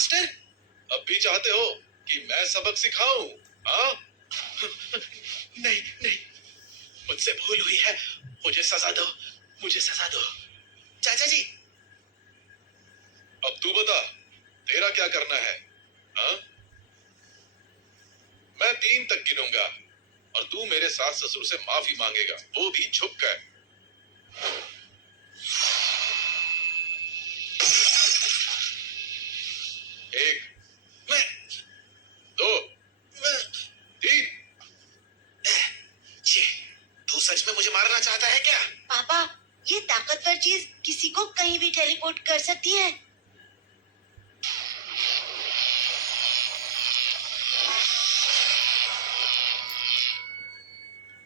Master, अब भी चाहते हो कि मैं सबक सिखाऊं? हाँ? नहीं नहीं, मुझसे भूल हुई है, मुझे सजा दो, मुझे सजा दो। चाचा जी, अब तू बता, तेरा क्या करना है? हाँ? मैं 3 तक गिनूंगा और तू मेरे सास ससुर से माफी मांगेगा, वो भी झुक कर। 1, 2, 3। तू सच में मुझे मारना चाहता है क्या? पापा, ये ताकतवर चीज किसी को कहीं भी टेलीपोर्ट कर सकती है।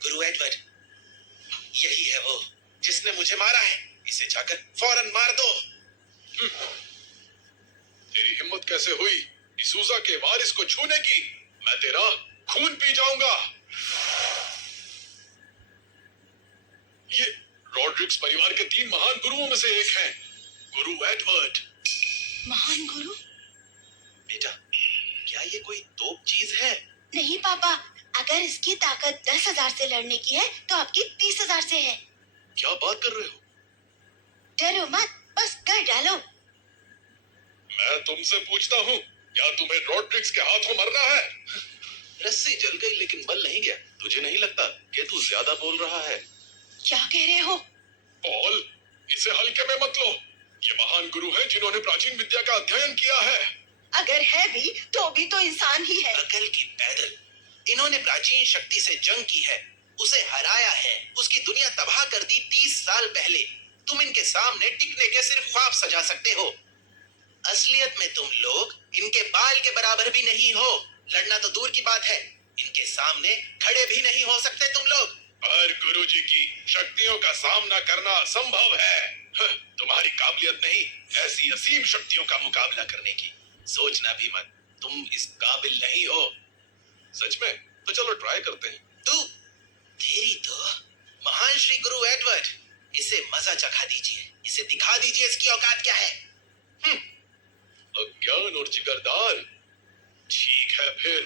गुरु एडवर्ड, यही है वो जिसने मुझे मारा है। इसे जाकर फौरन मार दो। तेरी हिम्मत कैसे हुई डिसूजा के वारिस को छूने की? मैं तेरा खून पी जाऊंगा। ये रॉड्रिक्स परिवार के 3 महान गुरुओं में से एक हैं, गुरु एडवर्ड। महान गुरु? बेटा, क्या ये कोई तोप चीज है? नहीं पापा, अगर इसकी ताकत 10,000 से लड़ने की है तो आपकी 30,000 से है। क्या बात कर रहे हो? डरो मत, बस कर डालो। मैं तुमसे पूछता हूँ, क्या तुम्हें रॉड्रिक्स के हाथों मरना है? रस्सी जल गई लेकिन बल नहीं गया। तुझे नहीं लगता कि तू ज्यादा बोल रहा है? क्या कह रहे हो? पॉल, इसे हल्के में मत लो। ये महान गुरु हैं जिन्होंने प्राचीन विद्या का अध्ययन किया है। अगर है भी तो इंसान ही है। अकल की पैदल, इन्होंने प्राचीन शक्ति से जंग की है, उसे हराया है, उसकी दुनिया तबाह कर दी 30 साल पहले। तुम इनके सामने टिकने के सिर्फ ख्वाब सजा सकते हो। असलियत में तुम लोग इनके बाल के बराबर भी नहीं हो। लड़ना तो दूर की बात है, इनके सामने खड़े भी नहीं हो सकते तुम लोग। पर गुरुजी की शक्तियों का सामना करना असंभव है। तुम्हारी काबिलियत नहीं, ऐसी असीम शक्तियों का मुकाबला करने की सोचना भी मत। तुम इस काबिल नहीं हो। सच में? तो चलो ट्राई करते हैं। तेरी तो महान श्री गुरु एडवर्ड, इसे मजा चखा दीजिए, इसे दिखा दीजिए इसकी औकात क्या है। अज्ञान और जिगरदार, ठीक है फिर,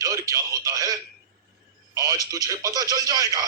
डर क्या होता है? आज तुझे पता चल जाएगा।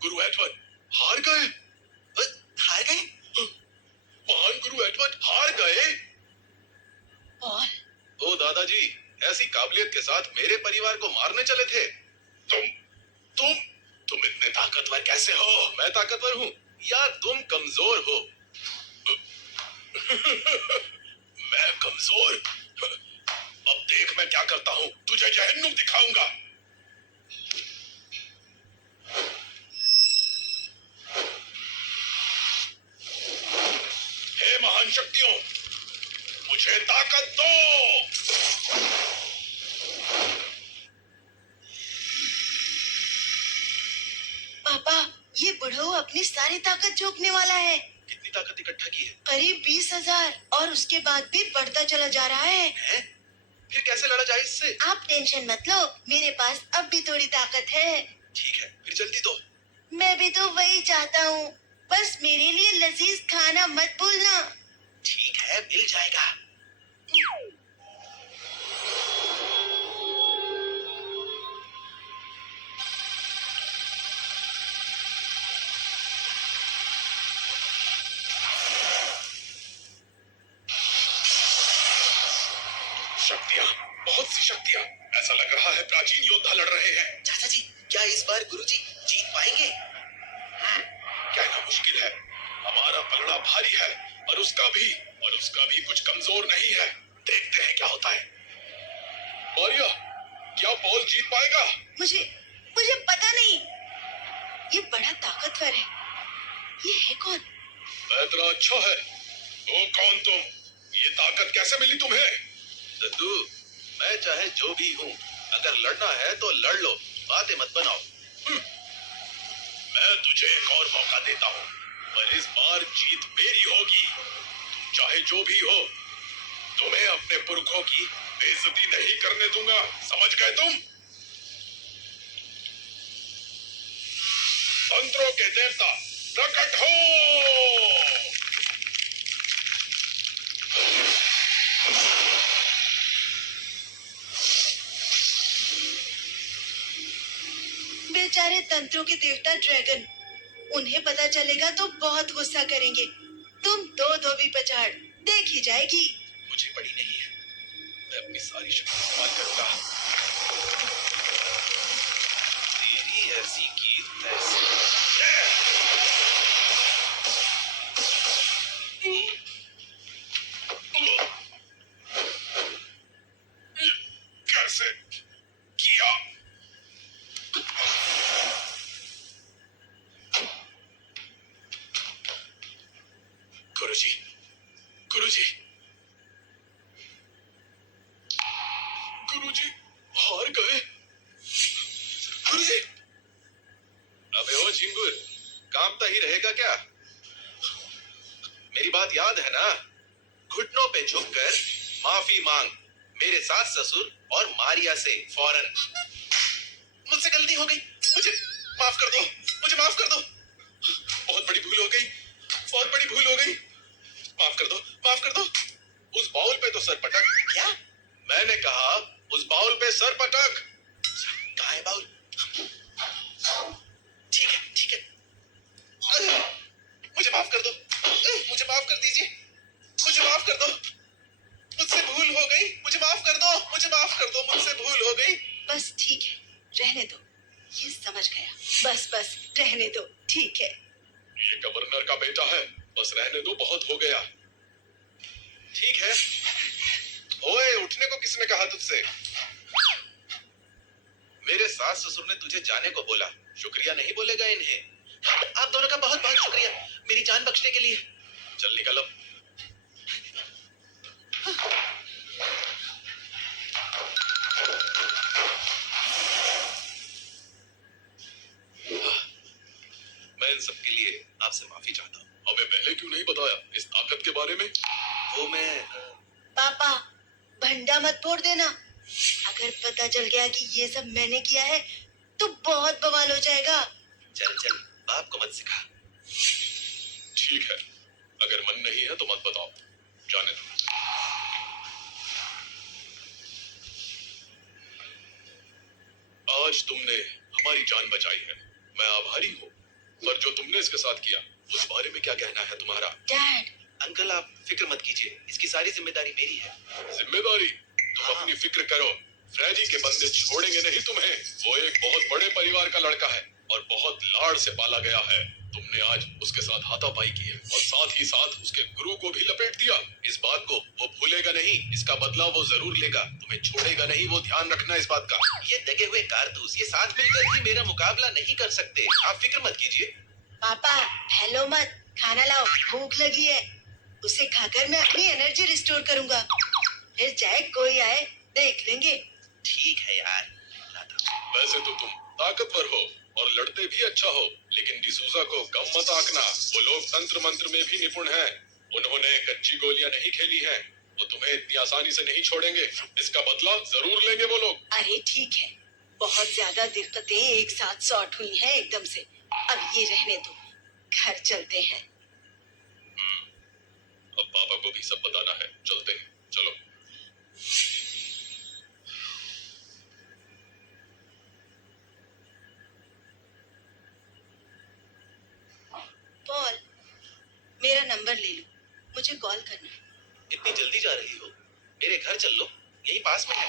गुरु एडवर्ड हार गए। हार गए? महान गुरु एडवर्ड हार गए? पॉल, ओ दादाजी, ऐसी काबिलियत के साथ मेरे परिवार को मारने चले थे। तुम इतने ताकतवर कैसे हो? मैं ताकतवर हूँ या तुम कमजोर हो? मैं कमजोर? अब देख मैं क्या करता हूँ, तुझे जहन्नुम दिखाऊंगा। हे महान शक्तियों, मुझे ताकत दो। पापा, ये बुढ़ऊ अपनी सारी ताकत झोंकने वाला है। कितनी ताकत इकट्ठा की है? करीब 20,000, और उसके बाद भी बढ़ता चला जा रहा है। फिर कैसे लड़ा जाए इससे? आप टेंशन मत लो, मेरे पास अब भी थोड़ी ताकत है। ठीक है, फिर जल्दी दो। मैं भी तो वही चाहता हूँ, बस मेरे लिए लजीज खाना मत भूलना। ठीक है, मिल जाएगा। शक्तियाँ, बहुत सी शक्तियाँ। ऐसा लग रहा है प्राचीन योद्धा लड़ रहे हैं। चाचा जी, क्या इस बार गुरुजी जीत पाएंगे? कहना मुश्किल है। हमारा पलड़ा भारी है और उसका भी कुछ कमजोर नहीं है। देखते हैं क्या होता है। मारिया, क्या पॉल जीत पाएगा? मुझे पता नहीं। ये बड़ा ताकतवर है। ये है कौन? मैं तेरा अच्छा है, ओ कौन तुम? ये ताकत कैसे मिली तुम्हें? दद्दू, मैं चाहे जो भी हूँ, अगर लड़ना है तो लड़ लो, बातें मत बनाओ। मैं तुझे एक और मौका देता हूँ, पर इस बार जीत मेरी होगी। तुम चाहे जो भी हो, तुम्हें अपने पुरखों की बेइज्जती नहीं करने दूंगा, समझ गए तुम? मंत्रों के देवता प्रकट हो। बेचारे तंत्रों के देवता ड्रैगन, उन्हें पता चलेगा तो बहुत गुस्सा करेंगे। तुम दो धोबी पछाड़, देखी जाएगी। मुझे पड़ी नहीं है, मैं अपनी सारी शक्ति इस्तेमाल करूंगा। तेरी ऐसी की तैसी। कैसे किया? गुरुजी, गुरुजी, गुरुजी, हार गए। गुरुजी, अबे ओ झिंगुर, कामता ही रहेगा क्या? मेरी बात याद है ना? घुटनों पे झुककर माफी मांग मेरे सास ससुर और मारिया से फौरन। मुझसे गलती हो गई, मुझे माफ कर दो, मुझे माफ कर दो। बहुत बड़ी भूल हो गई, बहुत बड़ी भूल हो गई। माफ कर दो, माफ कर दो। उस बाउल पे तो सर पटक। क्या? मैंने कहा उस बाउल पे सर पटक। कहाँ है बाउल? ठीक है, ठीक है। मुझे माफ कर दो, मुझे माफ कर दीजिए, मुझे माफ कर दो। मुझसे भूल हो गई, मुझे माफ कर दो, मुझे माफ कर दो, मुझसे भूल हो गई। बस ठीक है, रहने दो। ये समझ गया। बस बस रहने दो, ठीक है। ये गवर्नर का बेटा है, बस रहने दो, बहुत हो गया। ठीक है। ओए, उठने को किसने कहा तुझसे? मेरे सास ससुर ने तुझे जाने को बोला, शुक्रिया नहीं बोलेगा इन्हें। आप दोनों का बहुत बहुत शुक्रिया, मेरी जान बख्शने के लिए। चल निकल अब। मैं इन सब के लिए आपसे माफी चाहता हूँ। हमें पहले क्यों नहीं बताया इस ताकत के बारे में? वो मैं पापा, भंडा मत फोड़ देना। अगर पता चल गया कि ये सब मैंने किया है तो बहुत बवाल हो जाएगा। चल चल, बाप को मत सिखा। ठीक है, अगर मन नहीं है तो मत बताओ, जाने दो। आज तुमने हमारी जान बचाई है, मैं आभारी हूँ, पर जो तुमने इसके साथ किया उस बारे में क्या कहना है तुम्हारा? डैड, अंकल आप फिक्र मत कीजिए, इसकी सारी जिम्मेदारी मेरी है। जिम्मेदारी? तुम हाँ। अपनी फिक्र करो, फ्रेडी के बंदे छोड़ेंगे नहीं तुम्हें। वो एक बहुत बड़े परिवार का लड़का है और बहुत लाड़ से पाला गया है। तुमने आज उसके साथ हाथापाई की है और साथ ही साथ उसके गुरु को भी लपेट दिया। इस बात को वो भूलेगा नहीं, इसका बदला वो जरूर लेगा। तुम्हें छोड़ेगा नहीं, वो ध्यान रखना इस बात का। ये दगे हुए कारतूस ये साथ मिलकर भी मेरा मुकाबला नहीं कर सकते। आप फिक्र मत कीजिए। पापा हेलो मत, खाना लाओ, भूख लगी है। उसे खाकर मैं अपनी एनर्जी रिस्टोर करूंगा, फिर चाहे कोई आए देख लेंगे। ठीक है यार, लाता हूं। वैसे तो तुम ताकतवर हो और लड़ते भी अच्छा हो, लेकिन डिसूजा को कम मत आंकना। वो लोग तंत्र मंत्र में भी निपुण हैं। उन्होंने कच्ची गोलियां नहीं खेली हैं। वो तुम्हें इतनी आसानी से नहीं छोड़ेंगे। इसका बदला जरूर लेंगे वो लोग। अरे ठीक है, बहुत ज्यादा दिक्कतें एक साथ सॉर्ट हुई हैं एकदम से। अब ये रहने दो, घर चलते हैं। अब पापा को भी सब बताना है, चलते हैं, चलो। पॉल, मेरा नंबर ले लो, मुझे कॉल करना। इतनी जल्दी जा रही हो? मेरे घर चल लो, यही पास में है।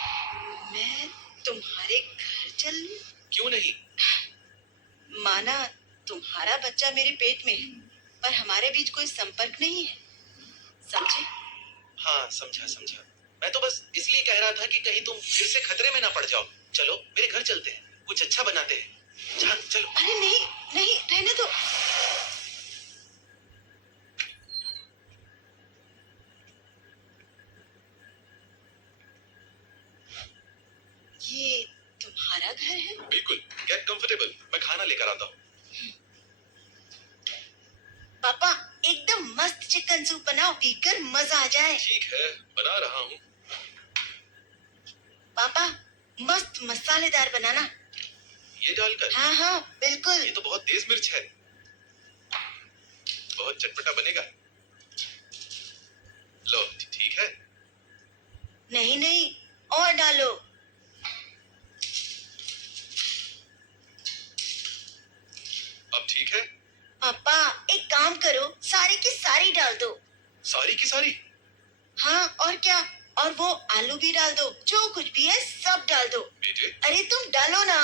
मैं तुम्हारे घर चलूं? क्यों नहीं? माना तुम्हारा बच्चा मेरे पेट में है, पर हमारे बीच कोई संपर्क नहीं है, समझे? हाँ समझा समझा। मैं तो बस इसलिए कह रहा था कि कहीं तुम फिर से खतरे में ना पड़ जाओ। चलो मेरे घर चलते हैं, कुछ अच्छा बनाते हैं। जान चलो। अरे नहीं नहीं, रहने दो। कंफर्टेबल। मैं खाना लेकर आता हूँ। पापा एकदम मस्त चिकन सूप बनाओ, पीकर मजा आ जाए। ठीक है, बना रहा हूँ। पापा मस्त मसालेदार बनाना। ये डालकर? हाँ हाँ बिल्कुल। ये तो बहुत तेज मिर्च है। बहुत चटपटा बनेगा। लो, ठीक है। नहीं नहीं, और डालो। अब ठीक है? पापा एक काम करो, सारी की सारी डाल दो। सारी की सारी? हाँ और क्या, और वो आलू भी डाल दो, जो कुछ भी है सब डाल दो। बेटे, अरे तुम डालो ना।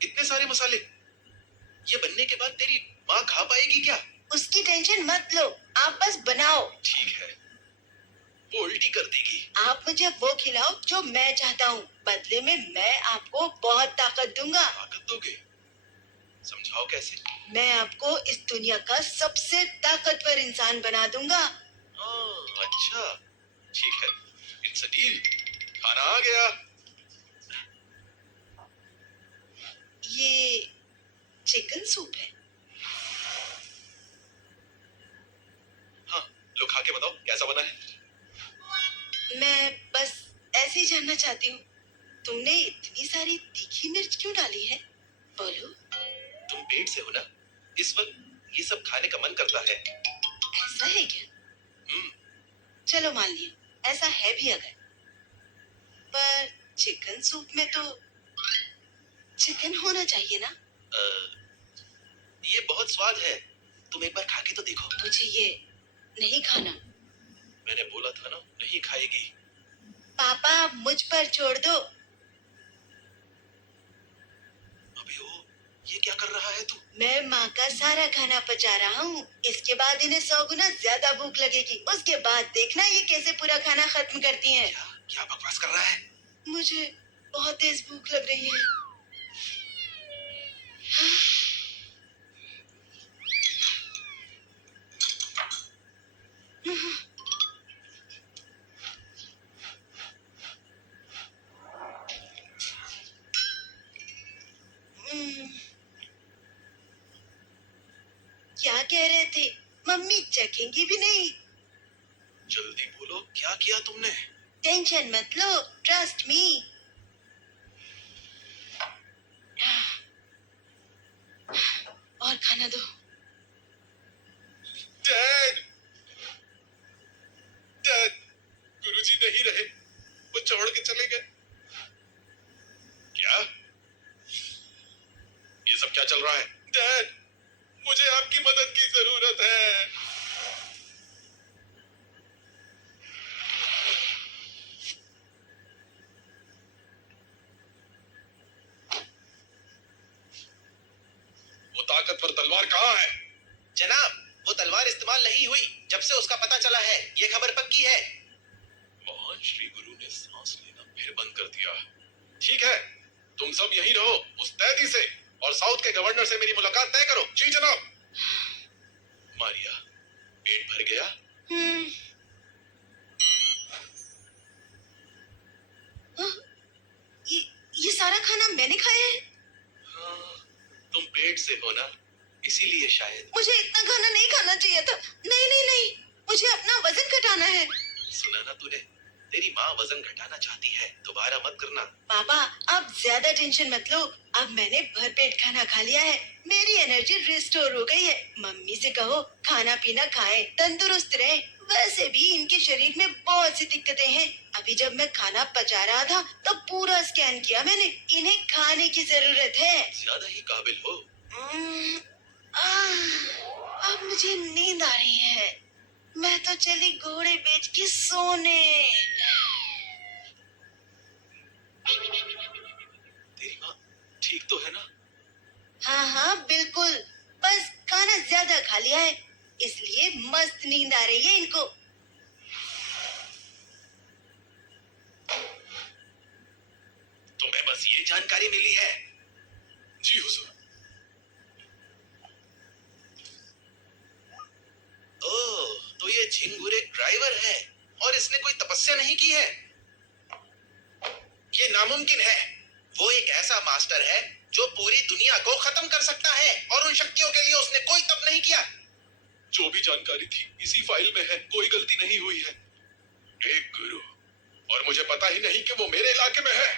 इतने सारे मसाले, ये बनने के बाद तेरी माँ खा पाएगी क्या? उसकी टेंशन मत लो, आप बस बनाओ। ठीक है, वो उल्टी कर देगी। आप मुझे वो खिलाओ जो मैं चाहता हूँ, बदले में मैं आपको बहुत ताकत दूंगा। ताकत दोगे? समझाओ कैसे? मैं आपको इस दुनिया का सबसे ताकतवर इंसान बना दूंगा। अच्छा, ठीक है, इट्स अ डील। खाना आ गया। ये चिकन सूप है। हाँ, लो खा के बताओ कैसा बना है। मैं बस ऐसे ही जानना चाहती हूँ, तुमने इतनी सारी तीखी मिर्च क्यों डाली है? बोलो। तुम पेट से हो ना, इस वक्त ये सब खाने का मन करता है। ऐसा है क्या? हम्म, चलो मान लिया ऐसा है भी, अगर पर चिकन सूप में तो चिकन होना चाहिए ना। ये बहुत स्वाद है, तुम एक बार खा के तो देखो। मुझे ये नहीं खाना। मैंने बोला था ना, नहीं खाएगी। पापा मुझ पर छोड़ दो। अबे ओ, ये क्या कर रहा है तू? मैं माँ का सारा खाना पचा रहा हूँ, इसके बाद इन्हें 100 गुना ज्यादा भूख लगेगी। उसके बाद देखना ये कैसे पूरा खाना खत्म करती हैं। क्या क्या बकवास कर रहा है? मुझे बहुत तेज भूख लग रही है। क्या कह रहे थे? मम्मी चखेंगी भी नहीं। जल्दी बोलो, क्या किया तुमने? टेंशन मत लो, ट्रस्ट मी। और खाना दो। डैड, डैड, गुरुजी नहीं रहे, वो छोड़ के चले गए। क्या? ये सब क्या चल रहा है? डैड, मुझे आपकी मदद की जरूरत है। वो ताकतवर तलवार कहाँ है? जनाब, वो तलवार इस्तेमाल नहीं हुई जब से उसका पता चला है। ये खबर पक्की है। महान श्री गुरु ने सांस लेना फिर बंद कर दिया। ठीक है, तुम सब यहीं रहो उस तैती से, और साउथ के गवर्नर से मेरी मुलाकात तय करो। जी जनाब। मारिया, पेट भर गया? ये ये सारा खाना मैंने खाया है। हाँ, तुम पेट से हो ना, इसीलिए शायद। मुझे इतना खाना नहीं खाना चाहिए था। नहीं नहीं नहीं, मुझे अपना वजन घटाना है। सुना ना तूने, तेरी माँ वजन घटाना चाहती है, दोबारा मत करना। पापा अब ज्यादा टेंशन मत लो, अब मैंने भरपेट खाना खा लिया है, मेरी एनर्जी रिस्टोर हो गई है। मम्मी से कहो खाना पीना खाएं, तंदुरुस्त रहे। वैसे भी इनके शरीर में बहुत सी दिक्कतें हैं। अभी जब मैं खाना पचा रहा था तो पूरा स्कैन किया मैंने, इन्हें खाने की जरूरत है। ज्यादा ही काबिल हो। अब मुझे नींद आ रही है, मैं तो चली घोड़े बेच के सोने। तेरी माँ ठीक तो है ना? हाँ हाँ बिल्कुल, बस खाना ज्यादा खा लिया है, इसलिए मस्त नींद आ रही है इनको। तुम्हें बस ये जानकारी मिली है? जी हुजूर। ओह, तो ये झिंगुर एक ड्राइवर है और इसने कोई तपस्या नहीं की है। ये नामुमकिन है। वो एक ऐसा मास्टर है जो पूरी दुनिया को खत्म कर सकता है, और उन शक्तियों के लिए उसने कोई तप नहीं किया। जो भी जानकारी थी इसी फाइल में है, कोई गलती नहीं हुई है। एक गुरु, और मुझे पता ही नहीं कि वो मेरे इलाके में है।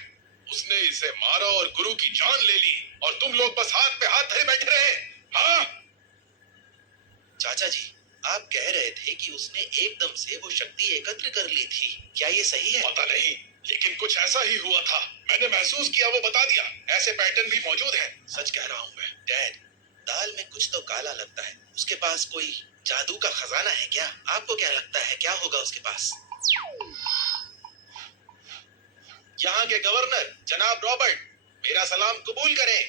उसने इसे मारा और गुरु की जान ले ली, और तुम लोग बस हाथ पे हाथ धरे बैठे रहे। हाँ? चाचा जी, आप कह रहे थे कि उसने एकदम से वो शक्ति एकत्र कर ली थी, क्या ये सही है? पता नहीं, लेकिन कुछ ऐसा ही हुआ था। मैंने महसूस किया, वो बता दिया। ऐसे पैटर्न भी मौजूद हैं। सच कह रहा हूँ मैं। डैड, दाल में कुछ तो काला लगता है। उसके पास कोई जादू का खजाना है क्या? आपको क्या लगता है, क्या होगा उसके पास? यहाँ के गवर्नर जनाब रॉबर्ट, मेरा सलाम कबूल करें।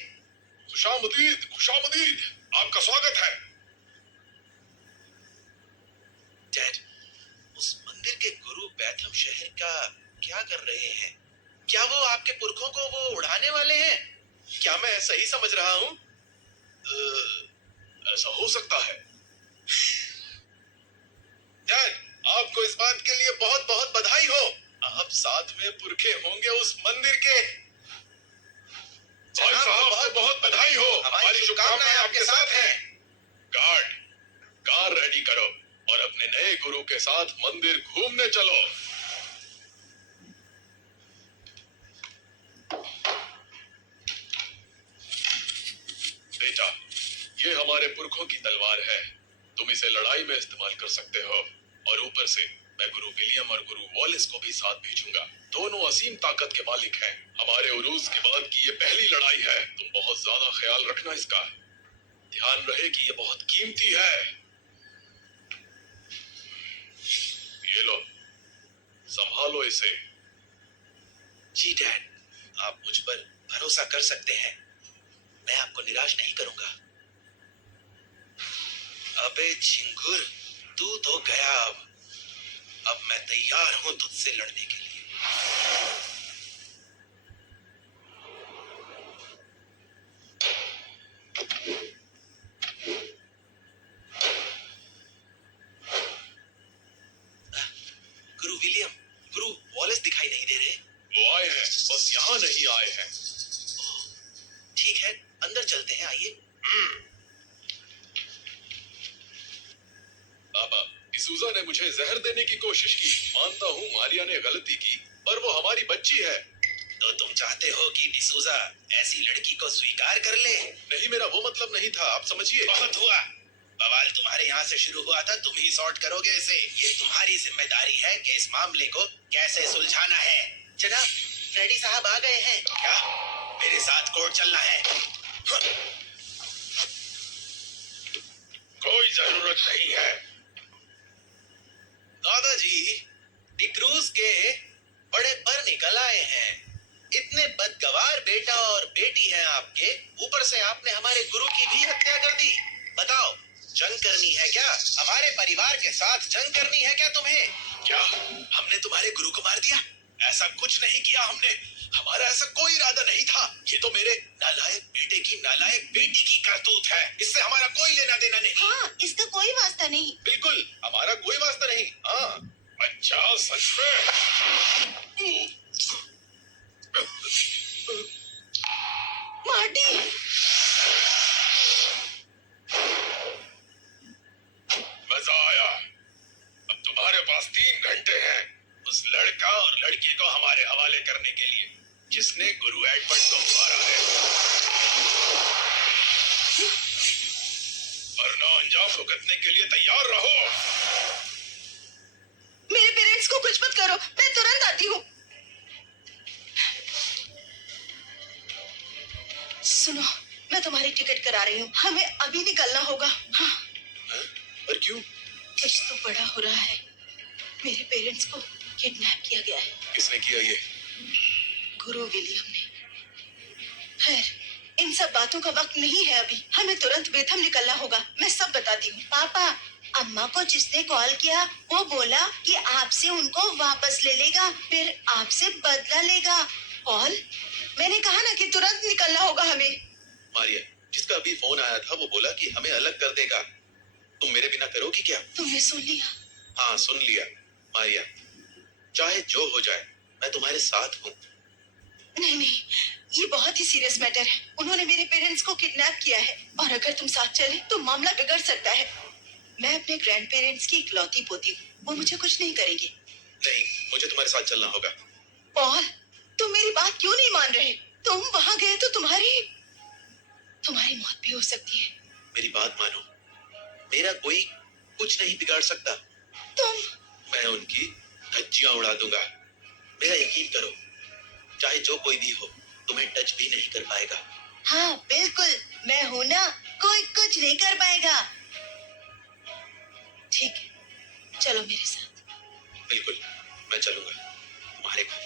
खुशामदीद, खुशामदीद, आपका स्वागत है। डैड, उस मंदिर के गुरु बैथम शहर का क्या कर रहे हैं? क्या वो आपके पुरखों को वो उड़ाने वाले हैं? क्या मैं सही समझ रहा हूँ? ऐसा हो सकता है। डैड, आपको इस बात के लिए बहुत बहुत बधाई हो। आप साथ में पुरखे होंगे उस मंदिर के। भाई साहब, बहुत बहुत बधाई हो। हमारी शुभकामनाएं आपके साथ हैं। गार्ड, कार रेडी करो और अपने नए गुरु के साथ मंदिर घूमने चलो। बेटा, ये हमारे पुरखों की तलवार है। तुम इसे लड़ाई में इस्तेमाल कर सकते हो। और ऊपर से मैं गुरु विलियम और गुरु वॉलेस को भी साथ भेजूंगा। दोनों असीम ताकत के मालिक हैं। हमारे उरूस के बाद की ये पहली लड़ाई है। तुम बहुत ज्यादा ख्याल रखना इसका। ध्यान रहे कि ये बहुत कीमती है। ये लो, संभालो इसे। जी डैड, आप मुझ पर भरोसा कर सकते हैं। मैं आपको निराश नहीं करूंगा। अबे झिंगुर, तू तो गया। अब मैं तैयार हूं तुझसे लड़ने के लिए। गुरु विलियम, गुरु वॉलेस दिखाई नहीं दे रहे। वो आए हैं, बस यहाँ नहीं आए हैं। ठीक है, अंदर चलते हैं, आइए। बाबा, डिसूजा ने मुझे जहर देने की कोशिश की। मानता हूँ मारिया ने गलती की, पर वो हमारी बच्ची है। तो तुम चाहते हो कि डिसूजा ऐसी लड़की को स्वीकार कर ले? नहीं, मेरा वो मतलब नहीं था, आप समझिए। बहुत हुआ। बवाल तुम्हारे यहाँ से शुरू हुआ था, तुम ही सॉर्ट करोगे इसे। ये तुम्हारी जिम्मेदारी है कि इस मामले को कैसे सुलझाना है। जनाब, फ्रेडी साहब आ गए हैं। क्या मेरे साथ कोर्ट चलना है? कोई जरूरत नहीं है। दादाजी, डिक्रूज के बड़े पर निकल आए हैं। इतने बदगवार बेटा और बेटी हैं आपके, ऊपर से आपने हमारे गुरु की भी हत्या कर दी। बताओ, जंग करनी है क्या? हमारे परिवार के साथ जंग करनी है क्या तुम्हें? क्या हमने तुम्हारे गुरु को मार दिया? ऐसा कुछ नहीं किया हमने। हमारा ऐसा कोई इरादा नहीं था। ये तो मेरे नालायक बेटे की नालायक बेटी की करतूत है। इससे हमारा कोई लेना देना नहीं। हाँ, इसका कोई वास्ता नहीं। बिल्कुल, हमारा कोई वास्ता नहीं। हाँ। अच्छा, सच में? मार्टी, मजा आया। अब तुम्हारे पास 3 घंटे हैं उस लड़का और लड़की को हमारे हवाले करने के लिए, जिसने गुरु एडवर्ड को मारा है। वरना अंजाम भुगतने के लिए तैयार रहो। मेरे पेरेंट्स को कुछ मत करो, मैं तुरंत आती हूँ। सुनो, मैं तुम्हारी टिकट करा रही हूँ। हमें अभी निकलना होगा। हाँ। पर क्यों? कुछ तो बड़ा हो रहा है। मेरे पेरेंट्स को किडनैप किया गया है। किसने किया ये? गुरु विलियम ने। खैर, इन सब बातों का वक्त नहीं है अभी। हमें तुरंत बेथम निकलना होगा। मैं सब बताती हूँ। पापा, अम्मा को जिसने कॉल किया वो बोला कि आपसे उनको वापस ले लेगा, फिर आपसे बदला लेगा। कॉल? मैंने कहा ना कि तुरंत निकलना होगा हमें। मारिया, जिसका अभी फोन आया था वो बोला कि हमें अलग कर देगा। तुम मेरे बिना करोगी क्या? तुमने सुन लिया? हाँ, सुन लिया। मारिया, चाहे जो हो जाए, मैं तुम्हारे साथ हूँ। नहीं नहीं, ये बहुत ही सीरियस मैटर है। उन्होंने मेरे पेरेंट्स को किडनैप किया है और अगर तुम साथ चले तो मामला बिगड़ सकता है। मैं अपने ग्रैंड पेरेंट्स की इकलौती पोती हूँ, वो मुझे कुछ नहीं करेंगे। नहीं, मुझे तुम्हारे साथ चलना होगा। पॉल, तुम मेरी बात क्यों नहीं मान रहे? तुम वहां गए तो तुम्हारी मौत भी हो सकती है। मेरी बात मानो, मेरा कोई कुछ नहीं बिगाड़ सकता। तुम मैं उनकी धज्जियां उड़ा दूंगा। मेरा यकीन करो, चाहे जो कोई भी हो, तुम्हें टच भी नहीं कर पाएगा। हाँ बिल्कुल, मैं हूं ना, कोई कुछ नहीं कर पाएगा। ठीक है, चलो मेरे साथ। बिल्कुल, मैं चलूंगा तुम्हारे घर।